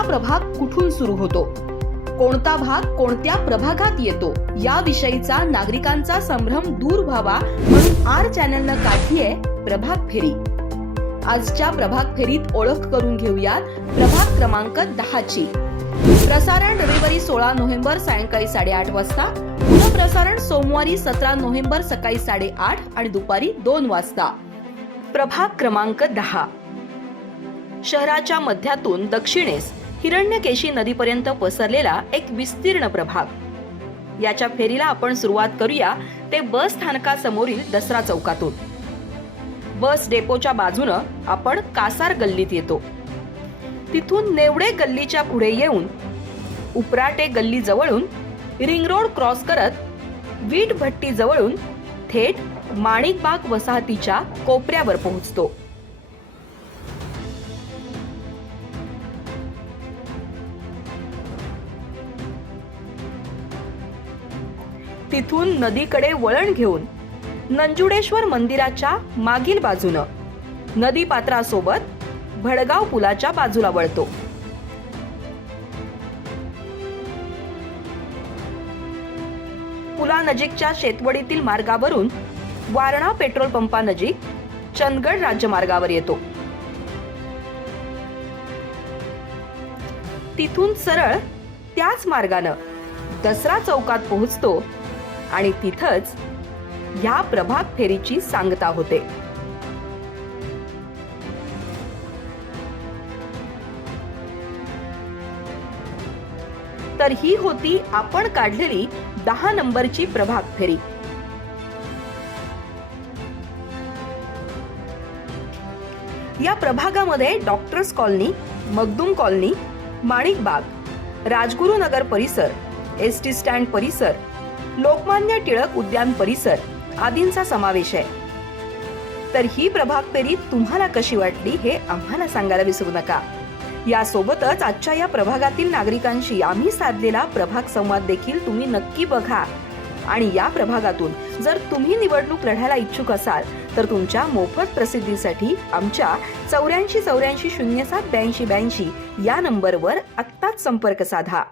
कोणता प्रभाग कुठून सुरू होतो? कोणता भाग कोणत्या प्रभागात येतो? याविषयीचा नागरिकांचा संभ्रम दूर व्हावा म्हणून आर चॅनलनं काढलीय प्रभाग फेरी. आजच्या प्रभाग फेरीत ओळख करून घेऊयात प्रभाग क्रमांक दहाची. प्रसारण रविवारी सोळा नोव्हेंबर सायंकाळी साडेआठ वाजता. पुनःप्रसारण सोमवारी सतरा नोव्हेंबर सकाळी साडेआठ आणि दुपारी दोन वाजता. प्रभाग क्रमांक दहा. शहराच्या मध्यातून दक्षिणेस हिरण्यकेशी नदीपर्यंत पसरलेला एक विस्तीर्ण प्रभाग. याच्या फेरीला आपण सुरुवात करूया ते बस स्थानकासमोरील दसरा चौकातून. बस डेपोच्या बाजूनं आपण कासार गल्लीत येतो. तिथून नेवडे गल्लीच्या पुढे येऊन उपराटे गल्ली जवळून रिंग रोड क्रॉस करत वीट भट्टी जवळून थेट माणिकबाग वसाहतीच्या कोपऱ्यावर पोहोचतो. तिथून नदीकडे वळण घेऊन नंजुडेश्वर मंदिराच्या मागील बाजूनं नदी पात्रासोबत भडगाव पुलाच्या बाजूला वळतो. पुलानजीकच्या शेतवडीतील मार्गावरून वारणा पेट्रोल पंपानजीक चंदगड राज्यमार्गावर येतो. तिथून सरळ त्याच मार्गानं दसरा चौकात पोहोचतो आणि तिथंच ह्या प्रभाग फेरीची सांगता होते. तर ही होती आपण काढलेली दहा नंबरची प्रभाग फेरी. या प्रभागामध्ये doctors colony Magdum colony Manikbag बाग राजगुरुनगर परिसर एस टी स्टँड परिसर लोकमान्य टिळक उद्यान परिसर आदींचा समावेश आहे. तर ही प्रभाग फेरी तुम्हाला कशी वाटली हे आम्हाला सांगायला विसरू नका. यासोबतच आजच्या या प्रभागातील नागरिकांशी आम्ही साधलेला प्रभाग संवाद देखील तुम्ही नक्की बघा. आणि या प्रभागातून जर तुम्ही निवडणूक लढायला इच्छुक असाल तर तुमच्या मोफत प्रसिद्धीसाठी आमच्या चौऱ्याऐंशी चौऱ्याऐंशी शून्य सात ब्याऐंशी ब्याऐंशी या नंबरवर आत्ताच संपर्क साधा.